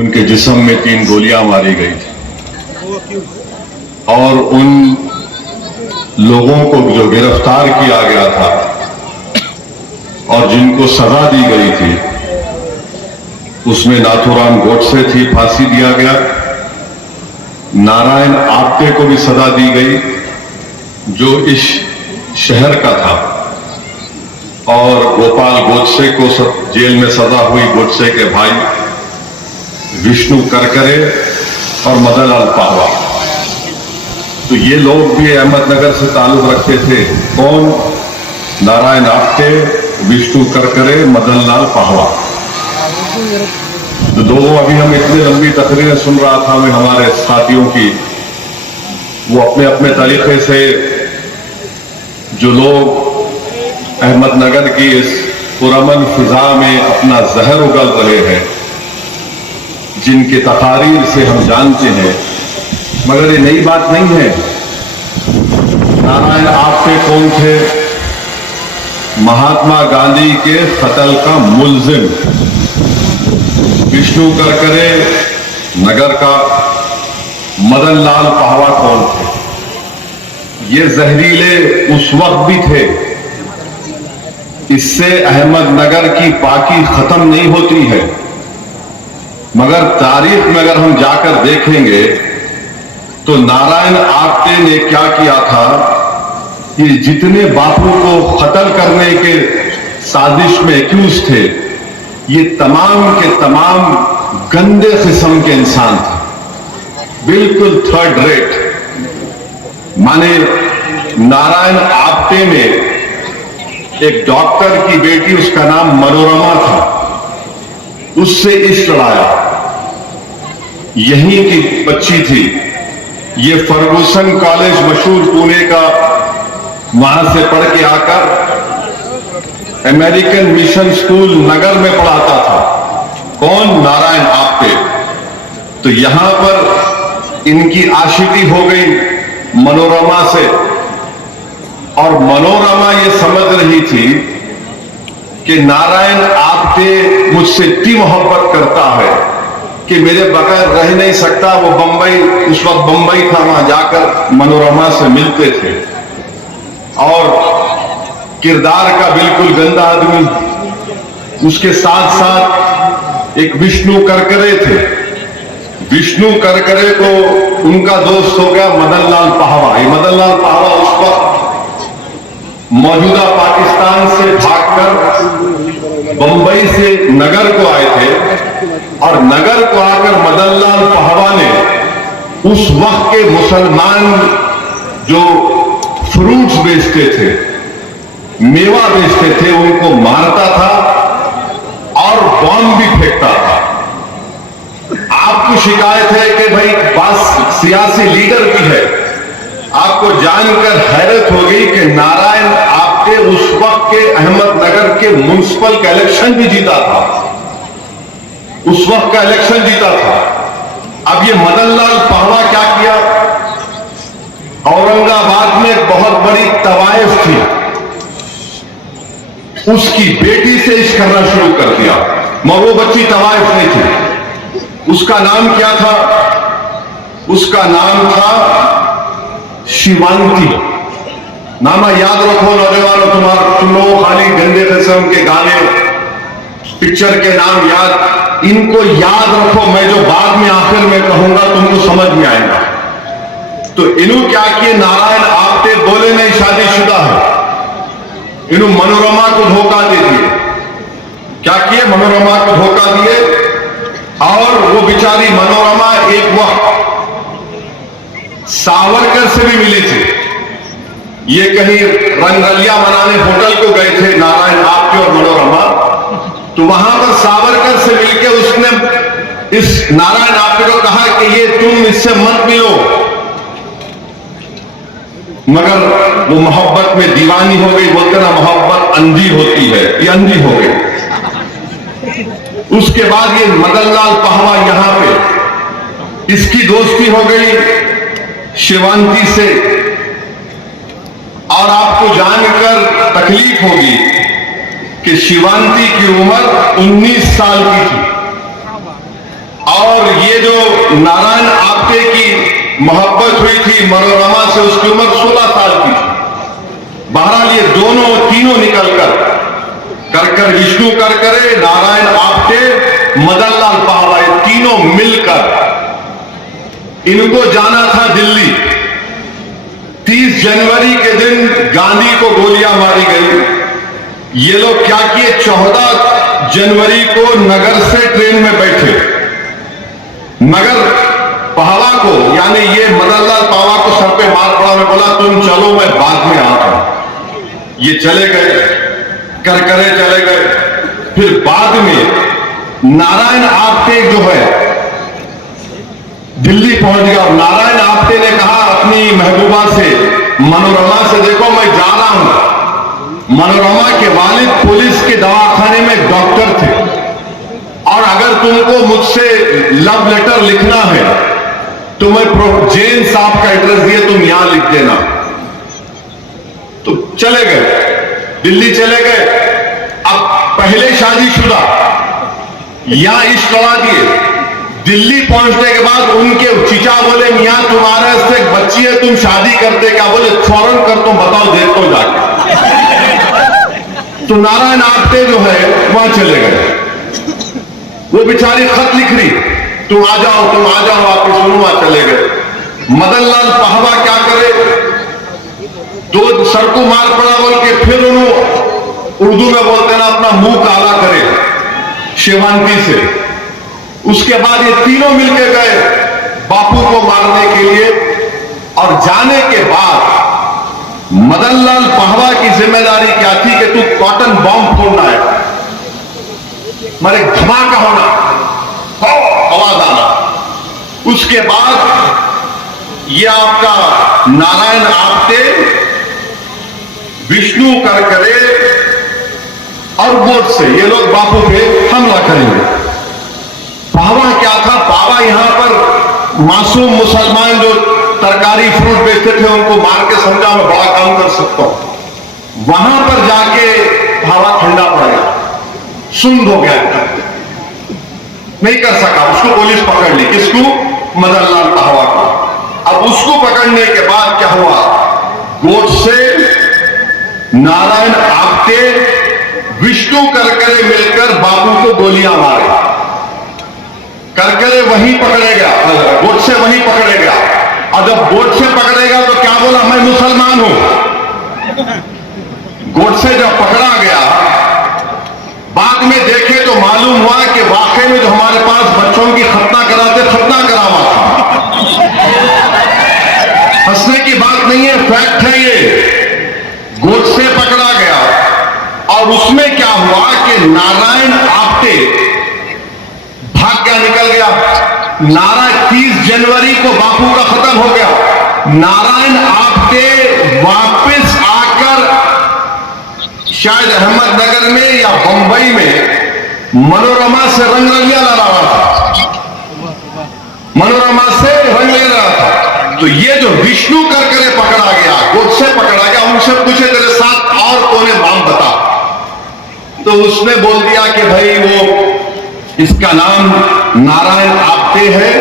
उनके जिस्म में 3 गोलियां मारी गई थी और उन लोगों को जो गिरफ्तार किया गया था और जिनको सजा दी गई थी उसमें नाथूराम गोडसे थी, फांसी दिया गया। नारायण आप्टे को भी सजा दी गई जो इस शहर का था, और गोपाल गोडसे को जेल में सजा हुई गोडसे के भाई विष्णु करकरे और मदनलाल पाहवा। तो ये लोग भी अहमदनगर से ताल्लुक रखते थे। कौन? नारायण आप्टे, विष्णु करकरे, मदनलाल पाहवा। तो दोनों अभी हम इतनी लंबी तकरीरें सुन रहा था मैं हमारे साथियों की, वो अपने अपने तरीके से जो लोग अहमदनगर की इस पुरअमन फिजा में अपना जहर उगल रहे हैं, जिनके तकारीर से हम जानते हैं, मगर ये नई बात नहीं है। नारायण आप्टे कौन थे? महात्मा गांधी के कत्ल का मुल्जिम। विष्णु करकरे नगर का। मदनलाल पाहवा कौन थे? ये जहरीले उस वक्त भी थे। इससे अहमदनगर की पाकी खत्म नहीं होती है, मगर तारीख में अगर हम जाकर देखेंगे तो नारायण आप्टे ने क्या किया था कि जितने बापू को कत्ल करने के साजिश में एक्यूज थे, ये तमाम के तमाम गंदे किस्म के इंसान थे, बिल्कुल थर्ड रेट। माने नारायण आप्टे ने एक डॉक्टर की बेटी, उसका नाम मनोरमा था, उससे इश्क लड़ाया। यहीं की बच्ची थी, ये फर्गूसन कॉलेज मशहूर पुणे का, वहां से पढ़ के आकर अमेरिकन मिशन स्कूल नगर में पढ़ाता था। कौन? नारायण आप्टे। तो यहां पर इनकी आशिकी हो गई मनोरमा से, और मनोरमा ये समझ रही थी कि नारायण आप्टे मुझसे इतनी मोहब्बत करता है कि मेरे बगैर रह नहीं सकता। वो बंबई, उस वक्त बंबई था, वहां जाकर मनोरमा से मिलते थे, और किरदार का बिल्कुल गंदा आदमी। उसके साथ साथ एक विष्णु करकरे थे। विष्णु करकरे को उनका दोस्त हो गया मदनलाल पाहवा। ये मदनलाल पाहवा उस वक्त मौजूदा पाकिस्तान से भागकर बंबई से नगर को आए थे, और नगर को आकर मदनलाल पाहवा ने उस वक्त के मुसलमान जो फ्रूट्स बेचते थे, मेवा बेचते थे, उनको मारता था और बॉम्ब भी फेंकता था। आपको शिकायत है कि भाई बात सियासी लीडर की है। आपको जानकर हैरत होगी कि नारायण आप्टे उस वक्त के अहमदनगर के म्युनिसिपल का इलेक्शन भी जीता था, उस वक्त का इलेक्शन जीता था। अब ये मदनलाल पाहवा क्या किया? औरंगाबाद में एक बहुत बड़ी तवायफ थी, उसकी बेटी से इश्क करना शुरू कर दिया। मगर वो बच्ची तवायफ नहीं थी। उसका नाम क्या था? उसका नाम था शिवांती। नामा याद रखो नौजवानों, तुम लोग खाली गंदे किस्म के गाने, पिक्चर के नाम याद, इनको याद रखो। मैं जो बाद में आखिर में कहूंगा तुमको समझ में आएगा। तो इन्हों क्या किए? नारायण आप्टे बोले नहीं शादीशुदा है, इन्हों मनोरमा को धोखा दे दिए। क्या किए? मनोरमा को धोखा दिए, और वो बेचारी मनोरमा एक वक्त सावरकर से भी मिली थी। ये कहीं रंगरलिया मनाने होटल को गए थे नारायण आप्टे और मनोरमा, तो वहां पर सावरकर से मिलकर उसने इस नारायण आप्टे को कहा कि ये तुम इससे मत मिलो, मगर वो मोहब्बत में दीवानी हो गई। बोलते ना मोहब्बत अंधी होती है, ये अंधी हो गई। उसके बाद ये मदनलाल पाहवा यहां पे, इसकी दोस्ती हो गई शिवांती से, और आपको जानकर तकलीफ होगी कि शिवांती की उम्र 19 साल की थी, और ये जो नारायण आप्टे की मोहब्बत हुई थी मनोरमा से, उसकी उम्र 16 साल की थी। बहरहाल ये दोनों तीनों निकलकर कर विष्णु कर करे, नारायण आप्टे, मदन लाल पाहवा, ये तीनों मिलकर इनको जाना था दिल्ली। 30 जनवरी के दिन गांधी को गोलियां मारी गई। ये लोग क्या किए, 14 जनवरी को नगर से ट्रेन में बैठे, मगर पाहवा को, यानी ये मदन लाल पाहवा को सर पे मार पड़ा। मैं बोला तुम चलो, मैं बाद में आता हूं। ये चले गए, करे चले गए। फिर बाद में नारायण आप्टे जो है दिल्ली पहुंच गया। और नारायण आप्टे ने कहा अपनी महबूबा से, मनोरमा से, देखो मैं जा रहा हूं। मनोरमा के वालिद पुलिस के दवाखाने में डॉक्टर थे, और अगर तुमको मुझसे लव लेटर लिखना है तो मैं जैन साहब का एड्रेस दिए, तुम यहां लिख देना। तो चले गए, दिल्ली चले गए। अब पहले शादीशुदा यहां इश्क लड़ा दिए। दिल्ली पहुंचने के बाद उनके चीचा बोले, मियां तुम्हारे से एक बच्ची है, तुम शादी करते क्या? बोले फौरन कर, तुम बताओ, देखो जाके। तो नारायण आप्टे जो है वहां चले गए। वो बेचारी खत लिख रही, तुम आ जाओ, वापिस। वहां चले गए। मदन लाल पाहवा क्या करे, दो सर को मार पड़ा बोल के फिर उन्होंने उर्दू में बोलते ना अपना मुंह काला करे शिवांती से। उसके बाद ये तीनों मिलके गए बापू को मारने के लिए। और जाने के बाद मदन लाल पाहवा की जिम्मेदारी क्या थी कि तू कॉटन बॉम्ब फोड़ना है, मारे धमाका होना, आवाज आना। उसके बाद ये आपका नारायण आप्टे, विष्णु कर करे और बोट से ये लोग बापू पे हमला करेंगे। पावा क्या था, पावा यहां पर मासूम मुसलमान जो तरकारी फ्रूट बेचते थे उनको मार के समझा मैं बड़ा काम कर सकता हूं। वहां पर जाके पावा ठंडा पड़ गया, सुंद हो गया, नहीं कर सका। उसको पुलिस पकड़ ली, किसको? मदन लाल पाहवा को। अब उसको पकड़ने के बाद क्या हुआ, गोडसे, नारायण आप्टे, विष्णु करकरे मिलकर बाबू को गोलियां मारे। करकरे वहीं पकड़े गया, गोडसे वहीं पकड़े गया। और जब गोडसे पकड़ेगा तो क्या बोला, मैं मुसलमान हूं। गोडसे जब पकड़ा गया, बाद में देखे तो मालूम हुआ कि वाकई में जो हमारे पास बच्चों की खतना कराते, खतना करा हुआ था। हंसने की बात नहीं है, फैक्ट है ये। गोडसे पकड़ा गया और उसमें क्या हुआ कि नारायण आप्टे भाग गया, निकल गया। 30 जनवरी को बापू का खत्म हो गया। नारायण आप्टे वापस आकर शायद अहमदनगर में या बंबई में मनोरमा से रंगरलियां ला रहा था, मनोरमा से रंग ले रहा था। तो ये जो विष्णु करकरे पकड़ा गया, गोडसे पकड़ा गया, उनसे पूछे तेरे साथ और कौन है, नाम बता। तो उसने बोल दिया कि भाई वो, इसका नाम नारायण आप्टे है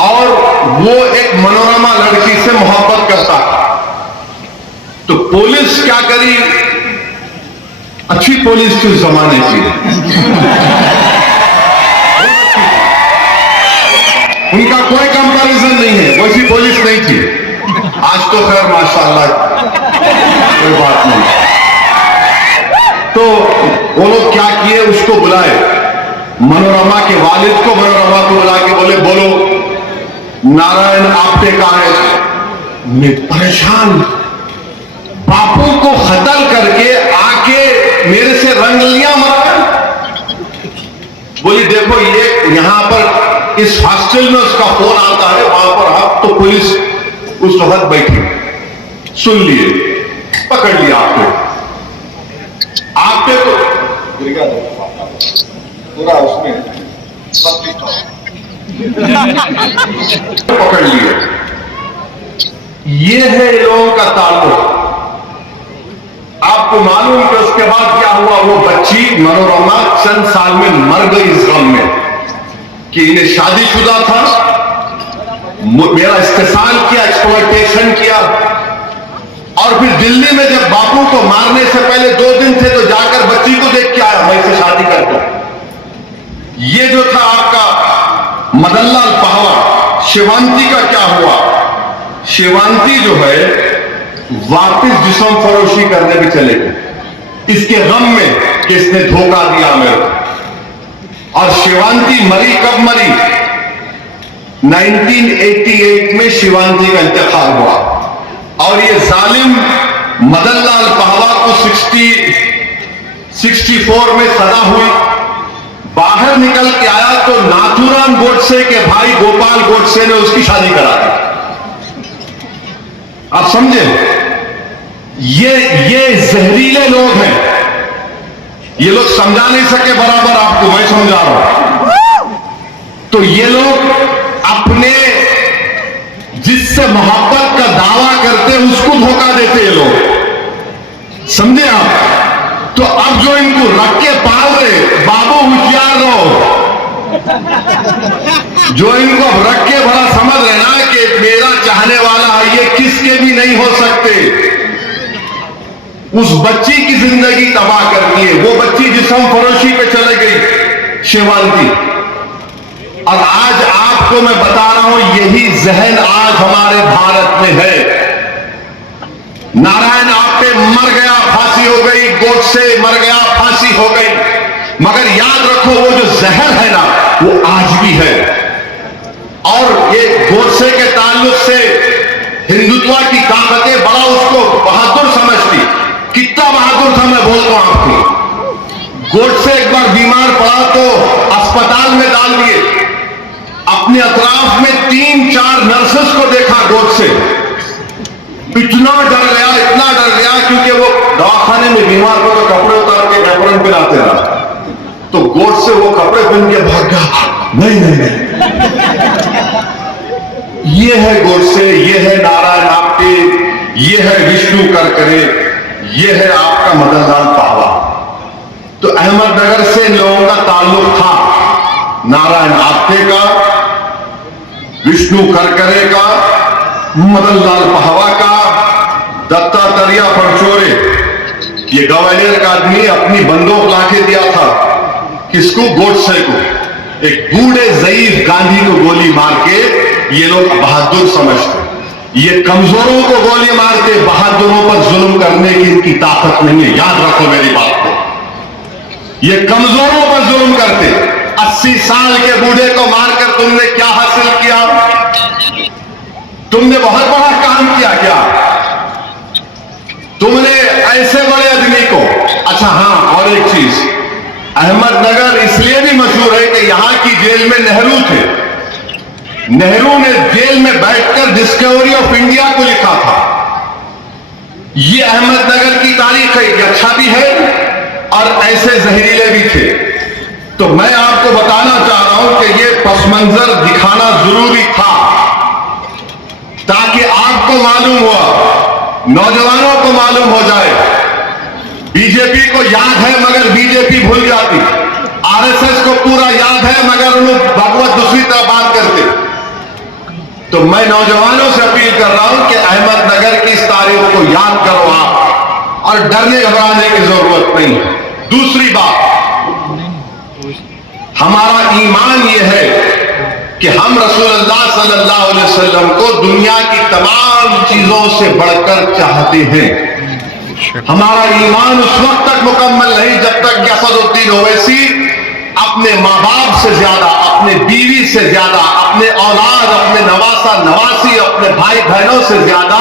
और वो एक मनोरमा लड़की से मोहब्बत करता था। तो पुलिस क्या करी, अच्छी पुलिस थी उस जमाने की, उनका कोई कंपैरिजन नहीं है, वैसी पुलिस नहीं थी। आज तो खैर माशाल्लाह कोई बात नहीं। तो वो लोग क्या किए, उसको बुलाए, मनोरमा के वालिद को, मनोरमा को बुला के बोले, बोलो नारायण आप्टे कहां है। परेशान, बापू को कत्ल करके आके मेरे से रंगलियां मारा। बोली देखो ये यहां पर इस हॉस्टल में उसका फोन आता है, वहां पर आप तो पुलिस उस वक्त बैठी, सुन लिए, पकड़ लिया आपने तो पूरा उसमें पकड़ लिए। ये है लोगों का ताल्लुक। आपको मालूम कि उसके बाद क्या हुआ, वो बच्ची मनोरमा चंद साल में मर गई इस गम में। कि इन्हें शादीशुदा था, मेरा इस्तेसाल किया, एक्सप्लॉयटेशन किया, और फिर दिल्ली में जब बापू को मारने से पहले 2 दिन थे तो जाकर बच्ची को देख के आया, मैं इसे शादी करता हूं। ये जो था आपका मदनलाल पहवा, शिवांती का क्या हुआ? शिवांती जो है वापिस जिस्म फरोशी करने भी चले गए इसके गम में कि इसने धोखा दिया मेरे को। और शिवांती मरी कब मरी? 1988 में शिवांती का इंतकाल हुआ, और ये जालिम मदनलाल पहवा को 64 में सजा हुई। बाहर निकल के आया तो नाथूराम गोडसे के भाई गोपाल गोडसे ने उसकी शादी करा दी। आप समझे? ये जहरीले लोग हैं। ये लोग समझा नहीं सके बराबर आपको, मैं समझा रहा हूं। तो ये लोग अपने जिससे मोहब्बत का दावा करते उसको धोखा देते ये लोग, समझे आप? तो अब जो इनको रख के पाल रहे, बाबू होशियार रहो, जो इनको अब रख के बड़ा समझ रहे ना कि मेरा चाहने वाला है, ये किसके भी नहीं हो सकते। उस बच्ची की जिंदगी तबाह कर दी है। वो बच्ची जिस्म फरोशी पे चले गई, शिवांती। और आज आपको मैं बता रहा हूं, यही जहन आज हमारे भारत में है। नारायण आप्टे मर गया, फांसी हो गई, गोडसे मर गया, फांसी हो गई, मगर याद रखो वो जो जहर है ना वो आज भी है। और ये गोडसे के ताल्लुक से हिंदुत्व की ताकतें बड़ा उसको बहादुर समझती। कितना बहादुर था मैं बोलता हूं आपको। गोडसे एक बार बीमार पड़ा तो अस्पताल में डाल दिए। अपने अतराफ में 3-4 नर्सेस को देखा गोडसे, इतना डर गया क्योंकि वो दवाखाने में बीमार को तो कपड़े उतार के एप्रन पहनाते रहा। तो गोडसे वो कपड़े पहन के भाग गया, नहीं। ये है गोडसे, ये है नारायण आप्टे, ये है विष्णु करकरे, ये है आपका मदनलाल पहवा। तो अहमदनगर से इन लोगों का ताल्लुक था, नारायण आप्टे का, विष्णु करकरे का, मदनलाल पहवा का, दत्तात्रेय परचोरे। ये ग्वालियर का आदमी अपनी बंदूक लाके दिया था किसको? गोडसे को। एक बूढ़े ज़ईफ गांधी को गोली मार के ये लोग बहादुर समझते। ये कमजोरों को गोली मारते, बहादुरों पर जुल्म करने की इनकी ताकत नहीं है। याद रखो मेरी बात को। ये कमजोरों पर जुल्म करते। 80 साल के बूढ़े को मारकर तुमने क्या हासिल किया? तुमने बहुत बड़ा काम किया क्या? तुमने ऐसे बड़े आदमी को। अच्छा हाँ, और एक चीज, अहमदनगर इसलिए भी मशहूर है कि यहां की जेल में नेहरू थे। नेहरू ने जेल में बैठकर डिस्कवरी ऑफ इंडिया को लिखा था। यह अहमदनगर की तारीख है। ये अच्छा भी है और ऐसे जहरीले भी थे। तो मैं आपको बताना चाह रहा हूं कि यह पसमंजर दिखाना जरूरी था ताकि आपको मालूम हुआ, नौजवानों को मालूम हो जाए। बीजेपी को याद है मगर बीजेपी भूल जाती, आरएसएस को पूरा याद है मगर उन लोग भगवत दूसरी तरह बात करते। तो मैं नौजवानों से अपील कर रहा हूं कि अहमदनगर की इस तारीख को याद करो आप, और डरने घबराने की जरूरत नहीं। दूसरी बात, हमारा ईमान यह है कि हम रसूलुल्लाह सल्लल्लाहु अलैहि वसल्लम को दुनिया की तमाम चीजों से बढ़कर चाहते हैं। हमारा ईमान उस वक्त तक मुकम्मल नहीं जब तक कि असदुद्दीन ओवैसी अपने माँ बाप से ज्यादा, अपने बीवी से ज्यादा, अपने औलाद, अपने नवासा नवासी, अपने भाई बहनों से ज्यादा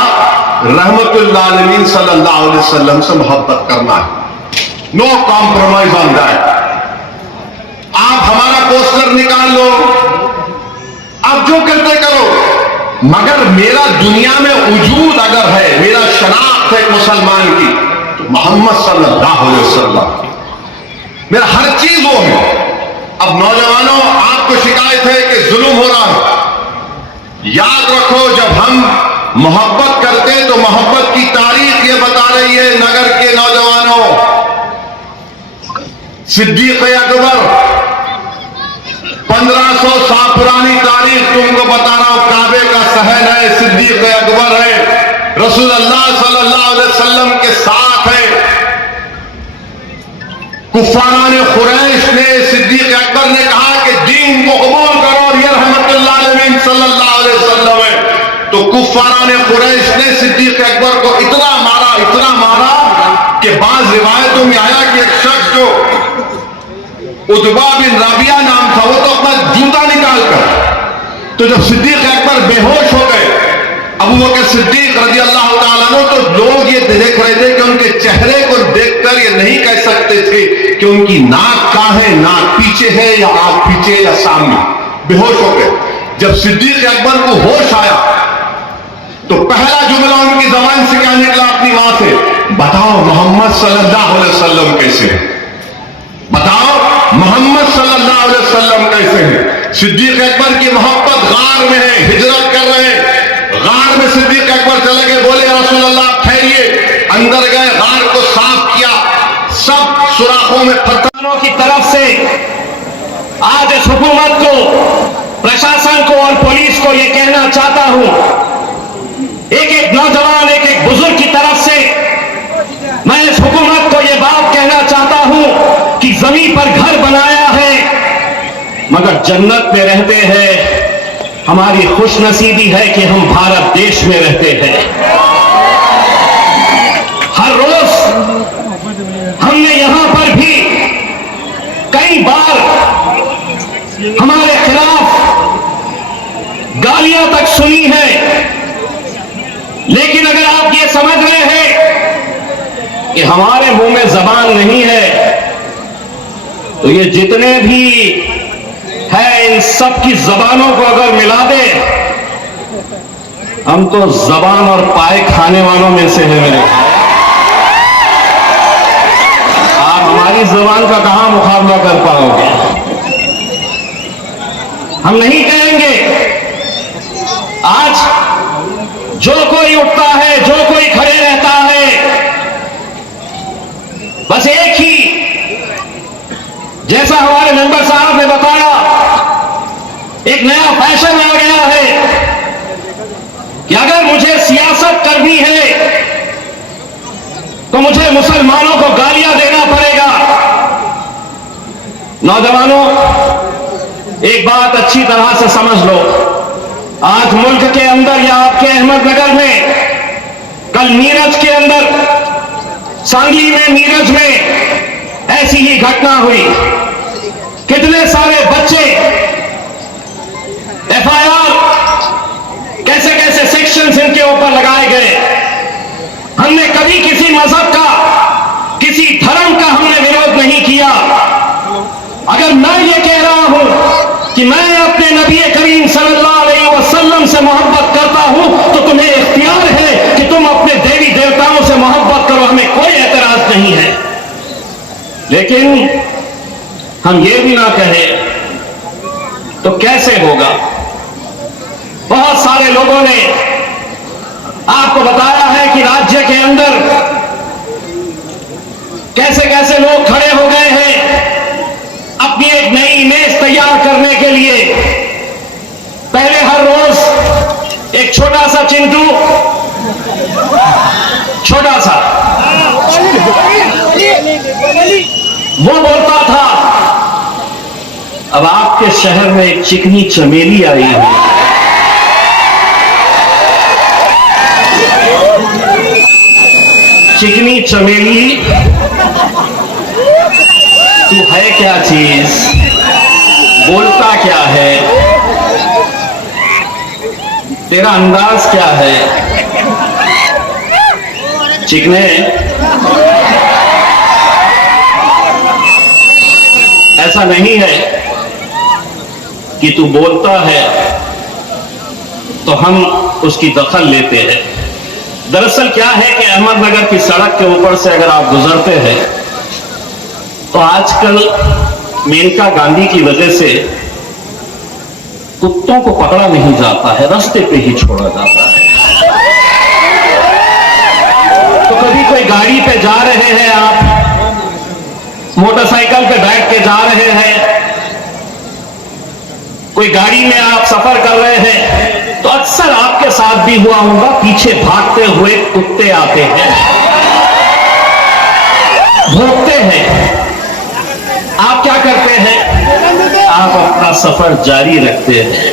रहमतुल्लाह आलमीन सल्लल्लाहु अलैहि वसल्लम से मोहब्बत करना है। No compromise on that. आप हमारा पोस्टर निकाल लो, आप जो करते करो, मगर मेरा दुनिया में वजूद अगर है, मेरा शनाख्त है मुसलमान की, तो मोहम्मद सल्लल्लाहु अलैहि वसल्लम मेरा हर चीज वो है। अब नौजवानों, आपको शिकायत है कि जुल्म हो रहा है। याद रखो, जब हम मोहब्बत करते हैं तो मोहब्बत की तारीख ये बता रही है नगर के नौजवानों। सिद्दीक अकबर 1500 साल पुरानी तारीख तुमको बता रहा हूं। काबे का सहन है, सिद्दीक अकबर है, रसूल अल्लाह सल्लल्लाहु अलैहि वसल्लम के साथ है। कुफारान कुरैश ने सिद्दीक अकबर ने कहा कि दीन को कबूल करो और ये रहमतुल्लाह अलैहि सल्लल्लाहु अलैहि वसल्लम है। तो कुफारान कुरैश ने सिद्दीक अकबर को इतना मारा कि बाज रिवायतों में आया कि एक शख्स जो उतबा बिन राबिया नाम था, वो तो अपना जूता निकाल कर, तो जब सिद्दीक अकबर बेहोश हो गए, अबू बकर सिद्दीक रज़ी अल्लाह ताला अन्हु, तो लोग ये देख रहे थे कि उनके चेहरे को देखकर ये नहीं कह सकते थे कि उनकी नाक कहां है, नाक पीछे है या आंख पीछे या सामने। बेहोश हो गए। जब सिद्दीक अकबर को होश आया तो पहला जुमला उनकी जबान से क्या निकला अपनी मां से, बताओ मोहम्मद सल्लल्लाहु अलैहि वसल्लम कैसे हैं, बताओ मोहम्मद सल्लल्लाहु अलैहि वसल्लम कैसे हैं। सिद्दीक अकबर की मोहब्बत गार में है, हिजरत कर रहे हैं। गार में सिद्दीक अकबर चले गए, बोले या रसूल अल्लाह ठहरिए। अंदर गए, गार को साफ किया, सब सुराखों में पत्थरों की तरफ से आज इस हुकूमत को, प्रशासन को और पुलिस को यह कहना चाहता हूं, एक एक नौजवान, एक एक बुजुर्ग की तरफ से मैं इस हुकूमत को यह बात कहना चाहता हूं कि जमीन पर घर बनाया है मगर जन्नत में रहते हैं। हमारी खुशनसीबी है कि हम भारत देश में रहते हैं। हर रोज हमने यहां पर भी कई बार हमारे खिलाफ गालियां तक सुनी है, लेकिन अगर आप ये समझ रहे हैं कि हमारे मुंह में जबान नहीं है, तो ये जितने भी है इन सब की जबानों को अगर मिला दे, हम तो जबान और पाए खाने वालों में से है। मेरे आप हमारी जबान का कहां मुकाबला कर पाओगे? हम नहीं कहेंगे। आज जो कोई उठता है, जो कोई खड़े रहता है, बस एक ही, जैसा हमारे मेंबर साहब ने बताया, एक नया फैशन आ गया है कि अगर मुझे सियासत करनी है तो मुझे मुसलमानों को गालियां देना पड़ेगा। नौजवानों, एक बात अच्छी तरह से समझ लो, आज मुल्क के अंदर या आपके अहमदनगर में, कल नीरज के अंदर, सांगली में, नीरज में ऐसी ही घटना हुई। कितने सारे बच्चे एफआईआर, कैसे कैसे सेक्शंस इनके ऊपर लगाए गए। हमने कभी किसी मजहब का, किसी धर्म का हमने विरोध नहीं किया। अगर मैं ये कह रहा हूं कि मैं अपने नबी करीम सल्लल्लाहु अलैहि वसल्लम से मोहब्बत करता हूं, तो तुम्हें इख्तियार है कि तुम अपने देवी देवताओं से मोहब्बत करो, हमें कोई एतराज नहीं है। लेकिन हम ये भी ना कहें तो कैसे होगा? बहुत सारे लोगों ने आपको बताया है कि राज्य के अंदर कैसे कैसे लोग खड़े हो गए हैं अपनी एक नई इमेज तैयार करने के लिए। पहले हर रोज एक छोटा सा चिंटू, छोटा सा, वो बोलता था। अब आपके शहर में एक चिकनी चमेली आई है, चिकनी चमेली, तू है क्या चीज, बोलता क्या है, तेरा अंदाज क्या है? चिकने, ऐसा नहीं है कि तू बोलता है तो हम उसकी दखल लेते हैं। दरअसल क्या है कि अहमदनगर की सड़क के ऊपर से अगर आप गुजरते हैं तो आजकल मेनका गांधी की वजह से कुत्तों को पकड़ा नहीं जाता है, रास्ते पे ही छोड़ा जाता है। तो कभी कोई गाड़ी पे जा रहे हैं, आप मोटरसाइकिल पे बैठ के जा रहे हैं, कोई गाड़ी में आप सफर कर रहे हैं तो अक्सर आपके साथ भी हुआ होगा, पीछे भागते हुए कुत्ते आते हैं, भौंकते हैं। आप क्या करते हैं? आप अपना सफर जारी रखते हैं।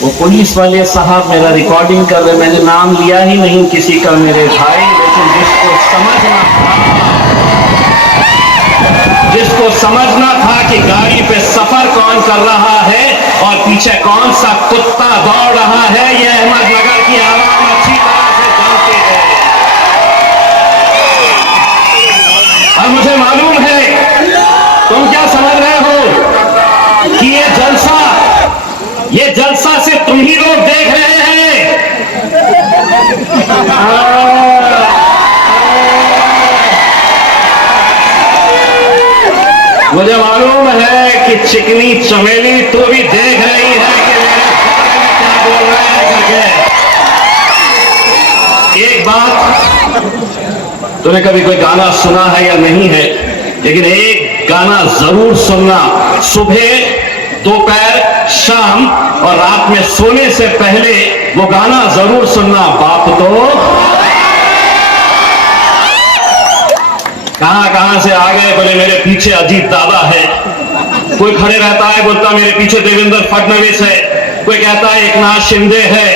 वो पुलिस वाले साहब मेरा रिकॉर्डिंग कर रहे, मैंने नाम लिया ही नहीं किसी का मेरे भाई, लेकिन जिसको समझना था कि गाड़ी पे सफर कौन कर रहा है और पीछे कौन सा कुत्ता दौड़ रहा है, यह अहमदनगर की आवाम अच्छी तरह से जानती है। और मुझे मालूम है तुम क्या समझ रहे हो कि ये जलसा से तुम ही लोग देख रहे हैं। मुझे मालूम है कि चिकनी चमेली तो भी देख रही है कि मेरे बारे में क्या बोल रहे हैं करके। एक बात, तूने कभी कोई गाना सुना है या नहीं है, लेकिन एक गाना जरूर सुनना, सुबह, दोपहर, शाम और रात में सोने से पहले वो गाना जरूर सुनना। बाप तो कहां से आ गए, बोले मेरे पीछे अजीत दादा है, कोई खड़े रहता है बोलता मेरे पीछे देवेंद्र फडणवीस है, कोई कहता है एकनाथ शिंदे है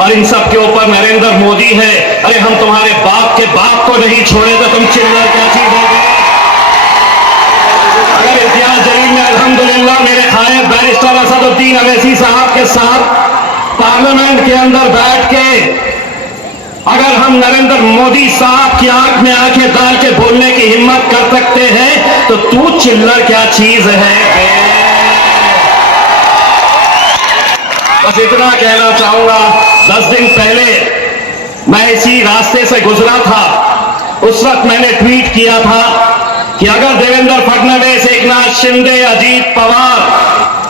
और इन सब के ऊपर नरेंद्र मोदी है। अरे हम तुम्हारे बाप के बाप को नहीं छोड़े तो तुम चिल्ला क्या चीज हो गए? अगर इम्तियाज जलील ने अल्हम्दुलिल्लाह मेरे खायब बैरिस्टर असदुद्दीन अवैसी साहब के साथ पार्लियामेंट के अंदर बैठ के अगर हम नरेंद्र मोदी साहब की आंख में आंखें डाल के बोलने की हिम्मत कर सकते हैं तो तू चिल्लर क्या चीज है? बस इतना कहना चाहूंगा। 10 दिन पहले मैं इसी रास्ते से गुजरा था, उस वक्त मैंने ट्वीट किया था कि अगर देवेंद्र फडणवीस, एकनाथ शिंदे, अजीत पवार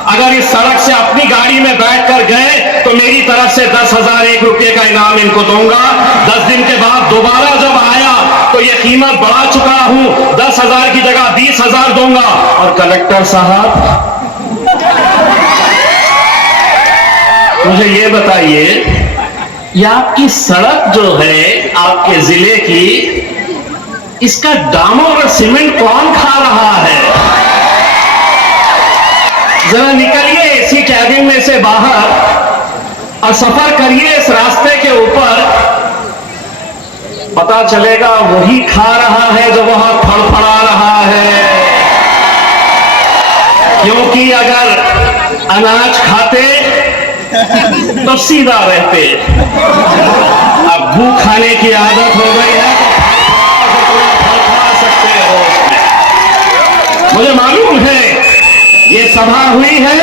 अगर इस सड़क से अपनी गाड़ी में बैठकर गए तो मेरी तरफ से 10,001 रुपए का इनाम इनको दूंगा। 10 दिन के बाद दोबारा जब आया तो ये कीमत बढ़ा चुका हूं, 10,000 की जगह 20,000 दूंगा। और कलेक्टर साहब मुझे ये बताइए, ये आपकी सड़क जो है आपके जिले की, इसका डामर और सीमेंट कौन खा रहा है? जरा निकलिए एसी कैबिन में से बाहर और सफर करिए इस रास्ते के ऊपर, पता चलेगा वही खा रहा है जो वहां फड़फड़ा रहा है। क्योंकि अगर अनाज खाते तो सीधा रहते, अब भूख खाने की आदत हो गई है तो फड़फड़ा सकते हो। मुझे मालूम है ये सभा हुई है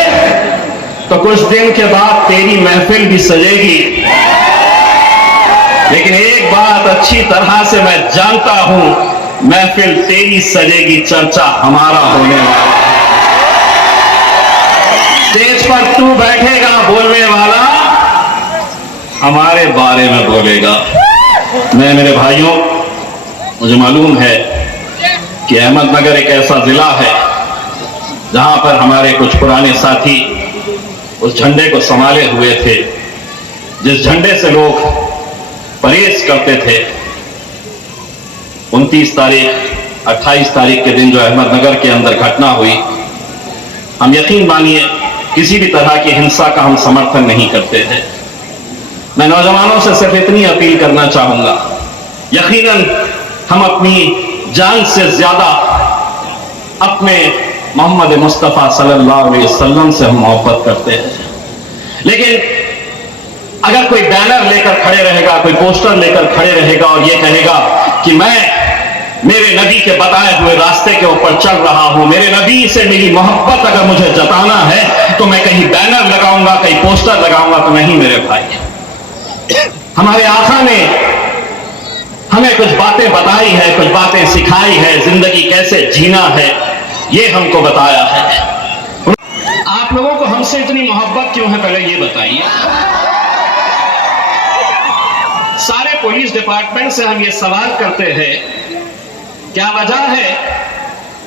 तो कुछ दिन के बाद तेरी महफिल भी सजेगी, लेकिन एक बात अच्छी तरह से मैं जानता हूं, महफिल तेरी सजेगी, चर्चा हमारा होने वाला है। स्टेज पर तू बैठेगा, बोलने वाला हमारे बारे में बोलेगा। मैं, मेरे भाइयों, मुझे मालूम है कि अहमदनगर एक ऐसा जिला है जहां पर हमारे कुछ पुराने साथी उस झंडे को संभाले हुए थे, जिस झंडे से लोग परहेज करते थे। 29 तारीख, 28 तारीख के दिन जो अहमदनगर के अंदर घटना हुई, हम यकीन मानिए किसी भी तरह की हिंसा का हम समर्थन नहीं करते थे। मैं नौजवानों से सिर्फ इतनी अपील करना चाहूंगा, यकीनन हम अपनी जान से ज्यादा अपने मोहम्मद मुस्तफा सल्लल्लाहु अलैहि वसल्लम से हम मोहब्बत करते हैं, लेकिन अगर कोई बैनर लेकर खड़े रहेगा, कोई पोस्टर लेकर खड़े रहेगा और यह कहेगा कि मैं मेरे नबी के बताए हुए रास्ते के ऊपर चल रहा हूं, मेरे नबी से मेरी मोहब्बत अगर मुझे जताना है तो मैं कहीं बैनर लगाऊंगा, कहीं पोस्टर लगाऊंगा, तो नहीं मेरे भाई। हमारे आका ने हमें कुछ बातें बताई है, कुछ बातें सिखाई है, जिंदगी कैसे जीना है ये हमको बताया है। आप लोगों को हमसे इतनी मोहब्बत क्यों है, पहले ये बताइए। सारे पुलिस डिपार्टमेंट से हम ये सवाल करते हैं, क्या वजह है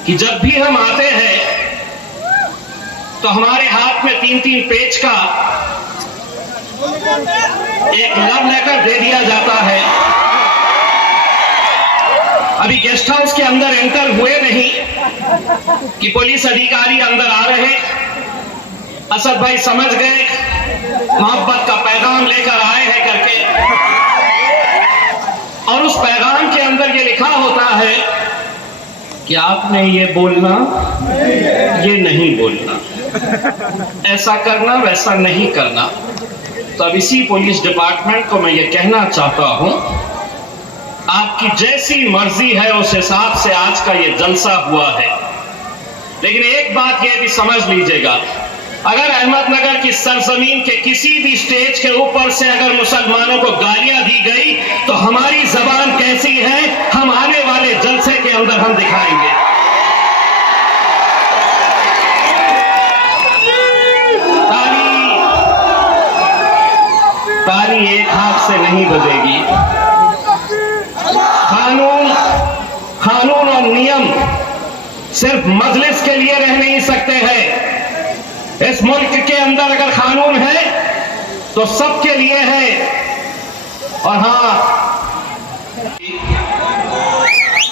कि जब भी हम आते हैं तो हमारे हाथ में 3-3 पेज का एक लव लेटर दे दिया जाता है। अभी गेस्ट हाउस के अंदर एंटर हुए नहीं कि पुलिस अधिकारी अंदर आ रहे, असद भाई समझ गए मोहब्बत का पैगाम लेकर आए हैं करके, और उस पैगाम के अंदर ये लिखा होता है कि आपने ये बोलना, ये नहीं बोलना, ऐसा करना, वैसा नहीं करना। तो अब इसी पुलिस डिपार्टमेंट को मैं ये कहना चाहता हूं, आपकी जैसी मर्जी है उस हिसाब से आज का ये जलसा हुआ है। लेकिन एक बात ये भी समझ लीजिएगा, अगर अहमदनगर की सरजमीन के किसी भी स्टेज के ऊपर से अगर मुसलमानों को गालियां दी गई तो हमारी जबान कैसी है, हम आने वाले जलसे के अंदर हम दिखाएंगे। ताली एक हाथ से नहीं बजेगी। कानून और नियम सिर्फ मजलिस के लिए रह नहीं सकते हैं। इस मुल्क के अंदर अगर कानून है तो सबके लिए है। और हां,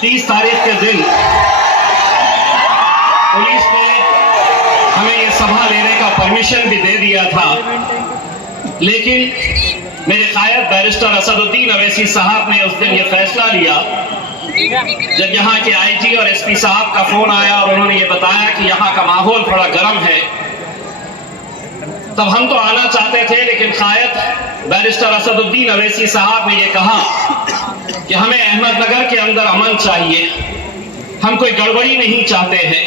30 तारीख के दिन पुलिस ने हमें यह सभा लेने का परमिशन भी दे दिया था, लेकिन मेरे कायद बैरिस्टर असदुद्दीन अवैसी साहब ने उस दिन यह फैसला लिया जब यहाँ के आईजी और एसपी साहब का फोन आया और उन्होंने ये बताया कि यहाँ का माहौल थोड़ा गर्म है। तब हम तो आना चाहते थे, लेकिन कायद बैरिस्टर असदुद्दीन अवैसी साहब ने ये कहा कि हमें अहमदनगर के अंदर अमन चाहिए, हम कोई गड़बड़ी नहीं चाहते हैं,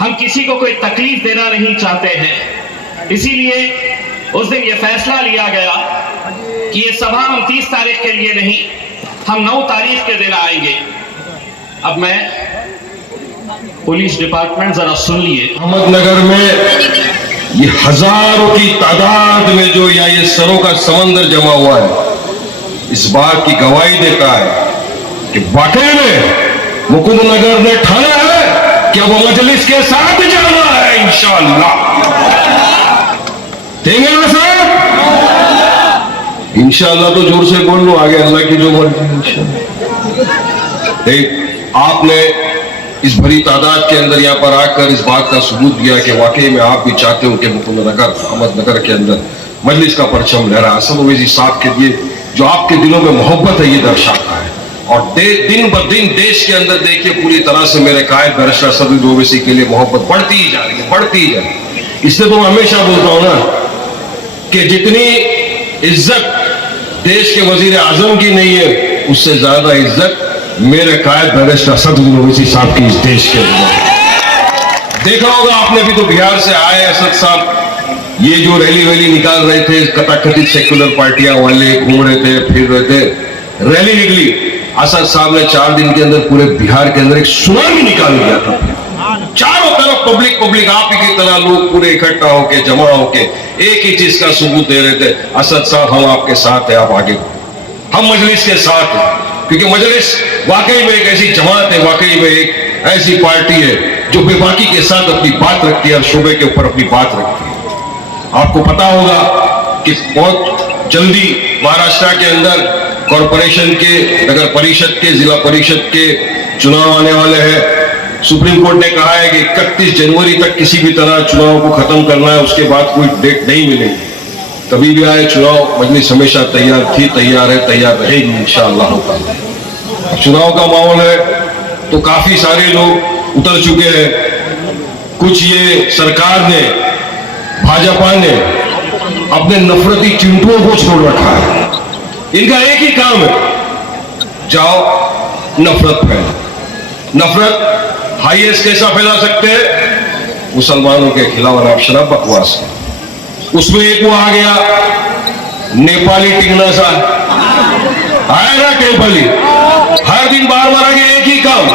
हम किसी को कोई तकलीफ देना नहीं चाहते हैं। इसीलिए उस दिन ये फैसला लिया गया कि ये सभा हम 30 तारीख के लिए नहीं, हम 9 तारीख के दिन आएंगे। अब मैं पुलिस डिपार्टमेंट जरा सुन लिए। अहमदनगर में ये हजारों की तादाद में जो या ये सरों का समंदर जमा हुआ है, इस बात की गवाही देता है कि वाकई में मुकुंदनगर ने ठाना है कि अब मजलिस के साथ जाना है। इंशाअल्लाह देंगे ना सर? इंशाअल्लाह तो जोर से बोल लो, आगे अल्लाह की जो मर्जी। आपने इस भरी तादाद के अंदर यहाँ पर आकर इस बात का सबूत दिया कि वाकई में आप भी चाहते हो कि मुकुंदनगर अहमदनगर के अंदर मजलिस का परचम लहरा। असद ओवैसी साहब के लिए जो आपके दिलों में मोहब्बत है ये दर्शाता है। और दिन ब दिन देश के अंदर देखिए पूरी तरह से मेरे कायद बैरिस्टर असद ओवैसी के लिए मोहब्बत बढ़ती ही जा रही है, बढ़ती ही जा रही है। इसलिए तो मैं हमेशा बोलता हूं ना कि जितनी इज्जत देश के वजीर आजम की नहीं है, उससे ज्यादा इज्जत मेरे कायद बैरिस्टर असद ओवैसी साहब की इस देश के अंदर। देखा होगा आपने भी, तो बिहार से आए असद साहब, ये जो रैली वैली निकाल रहे थे, कथाकथित सेक्युलर पार्टियां वाले घूम रहे थे, फिर रहे थे, रैली निकली। असद साहब ने 4 दिन के अंदर पूरे बिहार के अंदर एक सुनामी निकाल दिया था। चारों तरफ पब्लिक आप ही की तरह लोग पूरे इकट्ठा होके, जमा होके एक ही चीज का सबूत दे रहे थे, असद साहब हम आपके साथ हैं, आप आगे, हम मजलिस के साथ हैं। क्योंकि मजलिस वाकई में एक ऐसी जमात है, वाकई में एक ऐसी पार्टी है जो बेबाकी के साथ अपनी बात रखती है, हर शोबे के ऊपर अपनी बात रखती है। आपको पता होगा कि बहुत जल्दी महाराष्ट्र के अंदर कॉरपोरेशन के, नगर परिषद के, जिला परिषद के चुनाव आने वाले हैं। सुप्रीम कोर्ट ने कहा है कि 31 जनवरी तक किसी भी तरह चुनाव को खत्म करना है, उसके बाद कोई डेट नहीं मिलेगी। कभी भी आए चुनाव, मजलिस हमेशा तैयार थी, तैयार है, तैयार रहेगी इंशाअल्लाह होगा। चुनाव का माहौल है तो काफी सारे लोग उतर चुके हैं। कुछ ये सरकार ने, भाजपा ने अपने नफरती चिंटुओं को छोड़ रखा है। इनका एक ही काम है, जाओ नफरत फैलाओ। नफरत हाईएस्ट कैसा फैला सकते हैं? मुसलमानों के खिलाफ आप शराब बकवास है। उसमें एक वो आ गया नेपाली टिकना सा आया ना, नेपाली हर दिन बार आगे एक ही काम,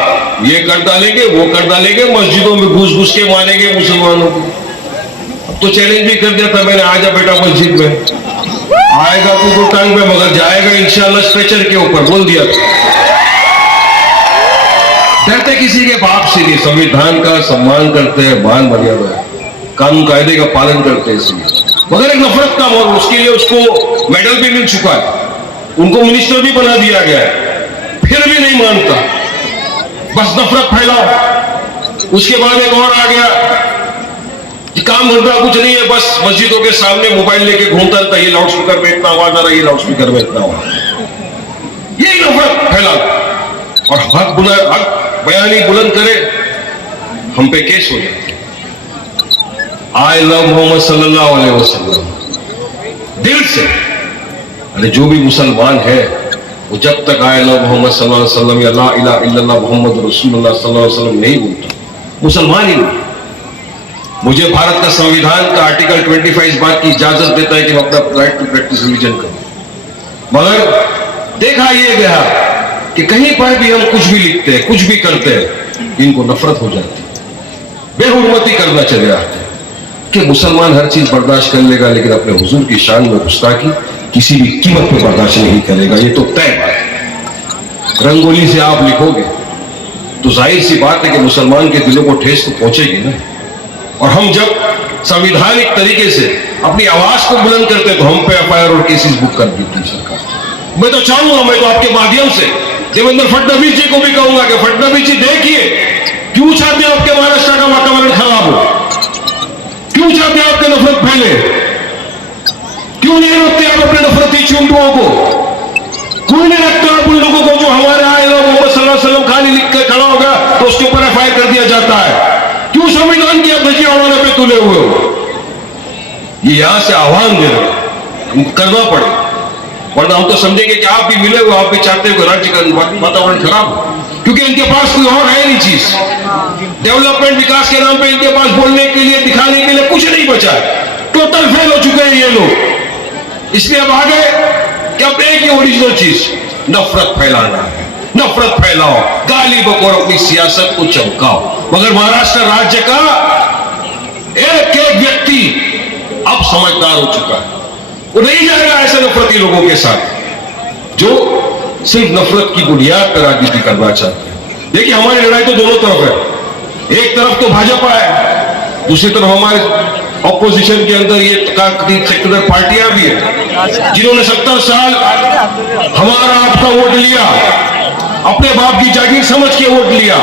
ये कर डालेंगे, वो कर डालेंगे, मस्जिदों में घुस घुस के मारेंगे मुसलमानों को। अब तो चैलेंज भी कर दिया था मैंने, आजा बेटा मस्जिद में, आएगा तो टांग पे, मगर जाएगा इंशाल्लाह स्ट्रेचर के ऊपर, बोल दिया था। डरते किसी के बाप से नहीं, संविधान का सम्मान करते हैं, मान मर्यादा है। कानून कायदे का पालन करते हैं इसलिए, मगर एक नफरत का माहौल, उसके लिए उसको मेडल भी मिल चुका है, उनको मिनिस्टर भी बना दिया गया है, फिर भी नहीं मानता, बस नफरत फैलाओ। उसके बाद एक और आ गया कि काम धंधा कुछ नहीं है, बस मस्जिदों के सामने मोबाइल लेके घूमता रहता, ये लाउड स्पीकर में इतना आवाज आ रहा है, ये लाउड स्पीकर में इतना आवाज, यही नफरत फैला। और हक बयानी बुलंद करे, हम पे केस हो जाते। आई लव मोहम्मद सल्लल्लाहु अलैहि वसल्लम दिल से। अरे जो भी मुसलमान है वो जब तक आई लव मोहम्मद सल्लल्लाहु अलैहि वसल्लम या ला इलाहा इल्लल्लाह मुहम्मद रसूलुल्लाह सल्लल्लाहु अलैहि वसल्लम नहीं बोलता, मुसलमान ही नहीं। मुझे भारत का संविधान का आर्टिकल 25 इस बात की इजाजत देता है कि मैं अपना राइट टू प्रैक्टिस रिलीजन करूं, मगर देखा यह गया कि कहीं पर भी हम कुछ भी लिखते हैं, कुछ भी करते हैं, इनको नफरत हो जाती है, बेहुरमती करना चले आते हैं कि मुसलमान हर चीज बर्दाश्त कर लेगा लेकिन अपने हुजूर की शान में गुस्ताखी किसी भी कीमत पे बर्दाश्त नहीं करेगा, ये तो तय बात है। रंगोली से आप लिखोगे तो जाहिर सी बात है कि मुसलमान के दिलों को ठेस तो पहुंचेगी ना। और हम जब संवैधानिक तरीके से अपनी आवाज को बुलंद करते तो हम पे एफआईआर और केसेस बुक कर देती सरकार। मैं तो चाहूंगा, मैं तो आपके माध्यम से देवेंद्र फडणवीस जी को भी कहूंगा कि फडणवीस जी देखिए, क्यों चाहते हैं आपके महाराष्ट्र का वातावरण खराब हो, क्यों चाहते हैं आपके नफरत फैले, क्यों नहीं रोकते आप अपने नफरती चुंडुओं को, क्यों नहीं रखते आप उन लोगों को जो हमारे आए लोग मोहम्मद सल्लल्लाहु अलैहि वसल्लम खाली लिख कर खड़ा होगा तो उसके ऊपर एफआईआर कर दिया जाता है, क्यों संविधान की आप धज्जियां उड़ाने पे तुले हुए हो। ये यहां से आह्वान दे रहे हैं, हमको करना पड़े, वरना हम तो समझेंगे कि आप भी मिले हुए, आप भी चाहते हो राज्य का वातावरण खराब हो, क्योंकि इनके पास कोई और है नहीं चीज। डेवलपमेंट विकास के नाम पे इनके पास बोलने के लिए, दिखाने के लिए कुछ नहीं बचा है, टोटल फेल हो चुके हैं ये लोग। इसलिए अब आ गए कि अब एक ही ओरिजिनल चीज, नफरत फैलाना है, नफरत फैलाओ, गाली बको, अपनी सियासत को चमकाओ। मगर महाराष्ट्र राज्य का एक एक व्यक्ति अब समझदार हो चुका है, वो नहीं जाएगा ऐसे नफरती लोगों के साथ जो सिर्फ नफरत की बुनियाद पर राजनीति करना चाहते हैं। देखिए हमारी लड़ाई तो दोनों तरफ है, एक तरफ तो भाजपा है, दूसरी तरफ हमारे ऑपोजिशन के अंदर ये सेक्युलर पार्टियां भी है जिन्होंने 70 साल हमारा आपका वोट लिया, अपने बाप की जागीर समझ के वोट लिया,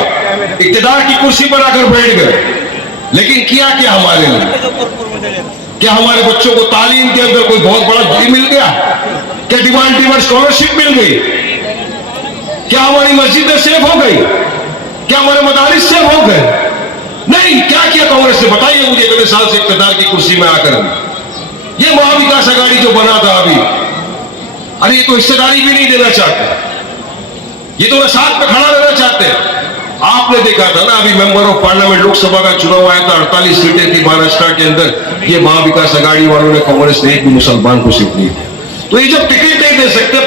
इक्तिदार की कुर्सी पर आकर बैठ गए, लेकिन किया क्या हमारे लिए? क्या हमारे बच्चों को तालीम के अंदर कोई बहुत बड़ा डिग्री मिल गया? क्या डिमांड स्कॉलरशिप मिल गई? क्या हमारी मस्जिदें सेफ हो गई? क्या हमारे मदारिस सेफ हो गए? नहीं। क्या किया कांग्रेस ने? बताइए मुझे, इतने साल से इक्तिदार की कुर्सी में आकर ये महाविकास आघाड़ी जो बना था अभी, अरे ये तो हिस्सेदारी भी नहीं देना चाहते, ये तो साथ में खड़ा रहना चाहते हैं। आपने देखा था ना अभी मेंबर ऑफ पार्लियामेंट लोकसभा का चुनाव आया था, 48 सीटें थी महाराष्ट्र के अंदर, ये महाविकास आघाड़ी वालों ने, कांग्रेस ने एक भी मुसलमान को सीट नहीं दी। तो ये जब टिकट नहीं दे सकते,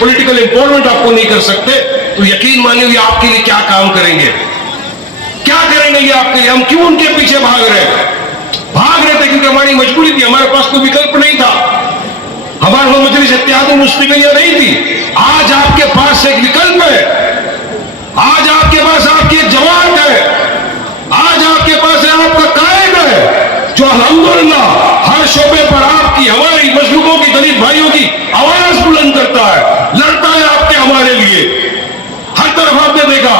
पॉलिटिकल एम्पावरमेंट आपको नहीं कर सकते, तो यकीन मानिए ये आपके लिए क्या काम करेंगे, क्या करेंगे ये आपके लिए। हम क्यों उनके पीछे भाग रहे थे? क्योंकि हमारी मजबूरी थी, हमारे पास कोई विकल्प नहीं था, हमारे पास मजलिस इत्तेहादुल मुस्लिमीन नहीं थी। आज आपके पास एक विकल्प है, आज आपके पास आपकी एक जमात है, आज आपके पास है आपका कायद है जो अल्हम्दुलिल्लाह हर शोबे पर आपकी, हमारी मजलूमों की, दलित भाइयों की आवाज बुलंद करता है, लड़ता है आपके हमारे लिए। हर तरफ आपने देखा,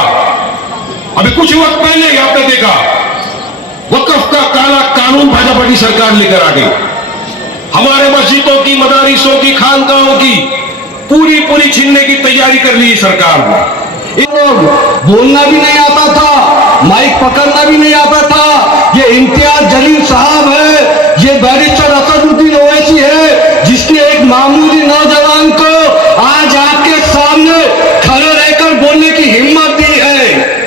अभी कुछ वक्त पहले ही आपने देखा वक्फ का काला कानून भाजपा की सरकार लेकर आ गई, हमारे मस्जिदों की, मदारिसों की, खानकाहों की पूरी छीनने की तैयारी कर ली सरकार ने। बोलना भी नहीं आता था, माइक पकड़ना भी नहीं आता था। ये इम्तियाज जलील साहब है, ये बैरिस्टर असदुद्दीन ओवैसी है, जिसने एक मामूली नौजवान को आज आपके सामने खड़े रहकर बोलने की हिम्मत दी है।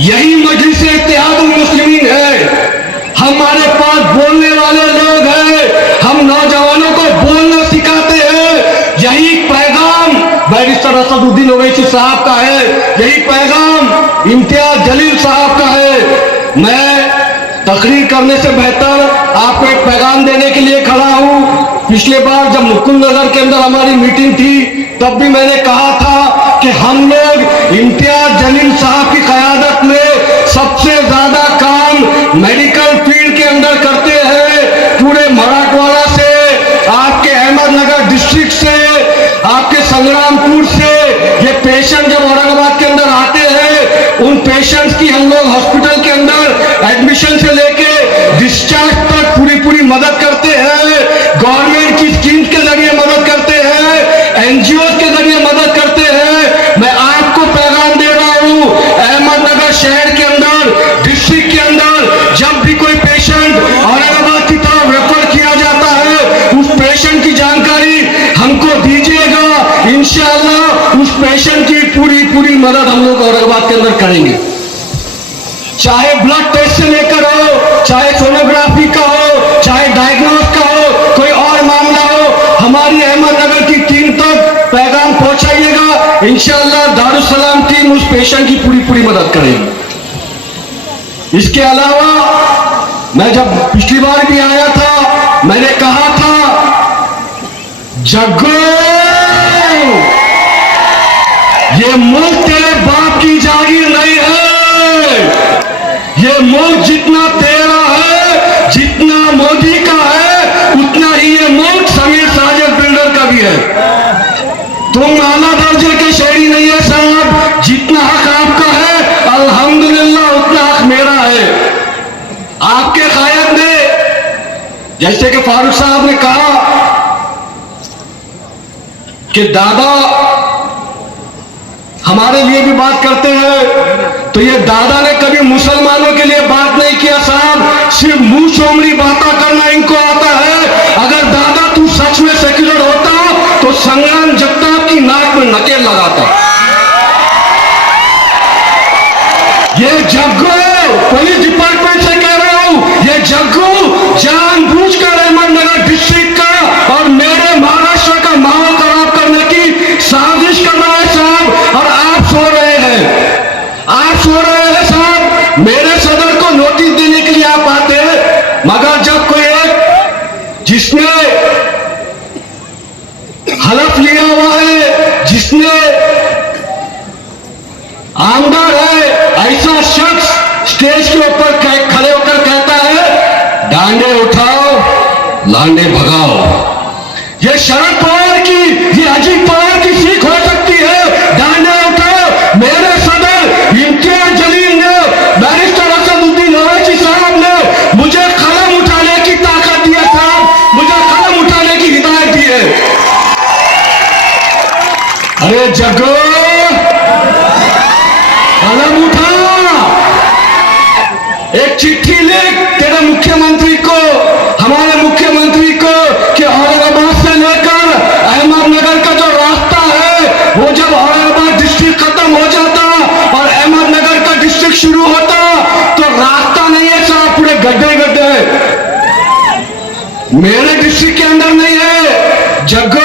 यही मजलिस इत्तेहादुल मुस्लिमीन है, हमारे पास बोलने वाले लोग हैं, हम नौजवानों को बोलना सिखाते हैं। यही पैगाम बैरिस्टर असदुद्दीन ओवैसी साहब का है, यही पैगाम इम्तियाज जलील साहब का है। मैं तकरीर करने से बेहतर आपको एक पैगाम देने के लिए खड़ा हूं। पिछले बार जब मुकुंदनगर के अंदर हमारी मीटिंग थी तब भी मैंने कहा था कि हम लोग इम्तियाज जलील साहब की क़यादत में सबसे ज्यादा काम मेडिकल फील्ड के अंदर करते पेशेंट जब औरंगाबाद के अंदर आते हैं, उन पेशेंट्स की हम लोग हॉस्पिटल के अंदर एडमिशन से लेके डिस्चार्ज तक पूरी मदद करते हैं। गवर्नमेंट की स्कीम्स के जरिए मदद करते हैं, एनजीओ के जरिए मदद करते हैं। मैं आपको पैगाम दे रहा हूं, अहमदनगर शहर के अंदर, डिस्ट्रिक्ट के अंदर जब भी कोई पेशेंट औरंगाबाद की तरफ रेफर किया जाता है, उस पेशेंट की जानकारी हमको दीजिएगा। इंशाअल्लाह उस पेशेंट की पूरी मदद हम लोग औरंगाबाद के अंदर करेंगे। चाहे ब्लड टेस्ट से लेकर हो, चाहे सोनोग्राफी का हो, चाहे डायग्नोस का हो, कोई और मामला हो, हमारी अहमदनगर की टीम तक पैगाम पहुंचाइएगा। इंशाअल्लाह दारुसलाम टीम उस पेशेंट की पूरी मदद करेगी। इसके अलावा मैं जब पिछली बार भी आया था, मैंने कहा था, जग्गू ये मुल्क तेरे बाप की जागीर नहीं है। ये मुल्क जितना तेरा है, जितना मोदी का है, उतना ही ये मुल्क समीर साजिद बिल्डर का भी है। तुम आला दर्जे के शहरी नहीं है साहब, जितना हक आपका है अल्हम्दुलिल्लाह उतना हक मेरा है। आपके कायद ने, जैसे कि फारूक साहब ने कहा कि दादा हमारे लिए भी बात करते हैं, तो ये दादा ने कभी मुसलमानों के लिए बात नहीं किया साहब, सिर्फ मुंह चोमड़ी बातें करना इनको आता है। अगर दादा तू सच में सेक्युलर होता तो संग्राम जगताप की नाक में नकेल लगाता। ये जग्गू पुलिस डिपार्टमेंट से कह रहा हूं, ये जग्गू जानबूझकर अहमदनगर डिस्ट्रिक्ट का और मेरे महाराष्ट्र का माहौल खराब करने की साजिश कर रहा है साहब। और आप सो रहे हैं साहब। मेरे सदर को नोटिस देने के लिए आप आते हैं, मगर जब कोई एक जिसने हलफ लिया हुआ है, जिसने आमदार है, ऐसा शख्स स्टेज के ऊपर खड़े होकर कहता है डांडे उठाओ लांडे भगाओ। ये शरद पवार की, ये अजीत पवार की सीख हो सकती है। डांडे उठाओ। मेरे सदर इम्तियाज जलील ने, बैरिस्टर असदुद्दीन ओवैसी साहब ने मुझे कलम उठाने की ताकत दी है साहब, मुझे कलम उठाने की हिदायत दी है। अरे जग्गू कलम उठा, एक चिट्ठी लिख तेरे मुख्यमंत्री को, हमारे मुख्यमंत्री को, कि औरंगाबाद से लेकर अहमदनगर का जो रास्ता है, वो जब औरंगाबाद डिस्ट्रिक्ट खत्म हो जाता और अहमदनगर का डिस्ट्रिक्ट शुरू होता तो रास्ता नहीं है साहब, पूरे गड्ढे मेरे डिस्ट्रिक्ट के अंदर नहीं है, जग्गू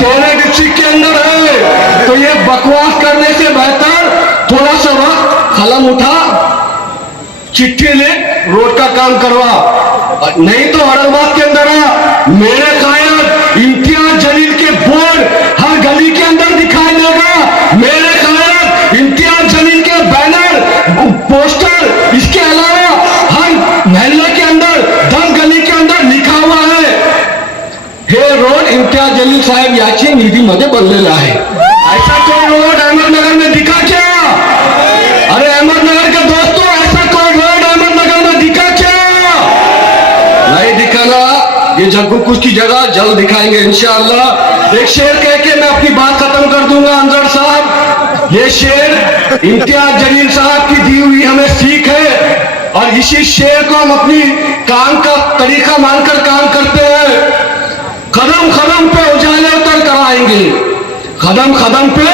तेरे डिस्ट्रिक्ट के अंदर है। तो ये बकवास करने से बेहतर थोड़ा सा वक्त कलम उठा, चिट्ठी ले, रोड का काम करवा, नहीं तो औरंगाबाद के अंदर आ। मेरे कायद इम्तियाज जलील के बोर्ड हर गली के अंदर दिखाई देगा। मेरे कायद इम्तियाज जलील के बैनर, पोस्टर, इसके अलावा हर मोहल्ले के अंदर, 10 गली के अंदर लिखा हुआ है, हे रोड इम्तियाज जलील साहेब याची निधीमध्ये बनलेला आहे। ऐसा कोई रोड अहमदनगर में दिखा क्या? अरे अहमदनगर के दोस्तों, ऐसा कोई रोड अहमदनगर में दिखा क्या? नहीं दिखाना। ये जग्गू कुछ की जगह जल्द दिखाएंगे इंशाअल्लाह। एक शेर कह के मैं अपनी बात खत्म कर दूंगा अंजर साहब। ये शेर इम्तियाज जलील साहब की दी हुई हमें सीख है, और इसी शेर को हम अपनी काम का तरीका मानकर काम करते हैं। कदम कदम पे उजाले उतर कर आएंगे, कदम कदम पे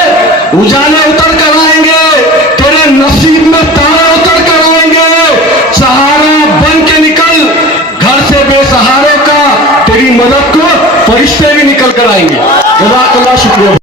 उजाले उतर कर आएंगे, तेरे नसीब में तारे उतर कर आएंगे। सहारा बन के निकल घर से बेसहारों का, तेरी मदद को फरिश्ते भी निकल कर आएंगे। जज़ाकल्लाह, शुक्रिया।